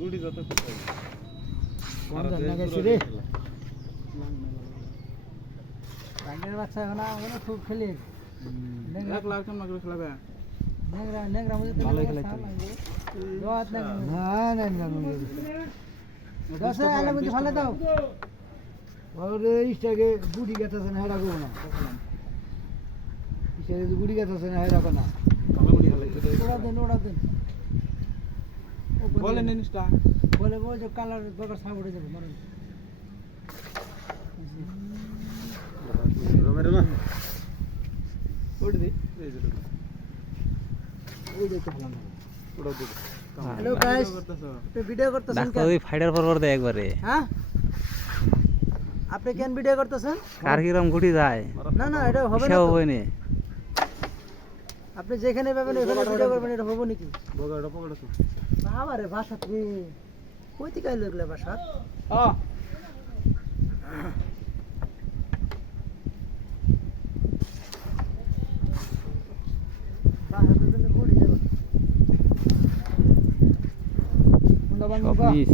গুড়ি যত খুশি কোন জানা গেছে রে বাংলার বাচ্চা এখন মানে খুব খেলে এক লাখ টাকা করে খেলাবে নেংরা নেংরা মধ্যে তো ভালো খেলাইতে জোয়াত না না না না দশ আলা মধ্যে ভালো দাও ওরে ইস্টাকে গুড়ি গাতাছে না হেরা গো না ইস্টাকে গুড়ি গাতাছে না হেরা কো না আমরা গুড়ি খেলাইতে ওড়া দেন বলেন জিনিসটা বলে বল যে কালার বগর সাবড়ে যাবে মরন রমেরমা ওড় দি এই যে ওই দেখতে ভালো না ওড় দি হ্যালো গাইস আপনি ভিডিও করতেছেন ডাক্তার ওই ফাইটার পর দে একবারে হ্যাঁ আপনি কেন ভিডিও করতেছেন কার কিরম গুটি যায় না না এটা হবে না সব তো। হবে না আপনি যেখানে পাবেন ওখানে ভিডিও করবেন এটা হবে নাকি বগাড়া পকড়া তো বাবা রে ভাষা তুমি কই থেকে আইলো এগুলা ভাষা আ ভাষা তো তুমি পড়ে যাবে কোনটা বাংলা সব মিস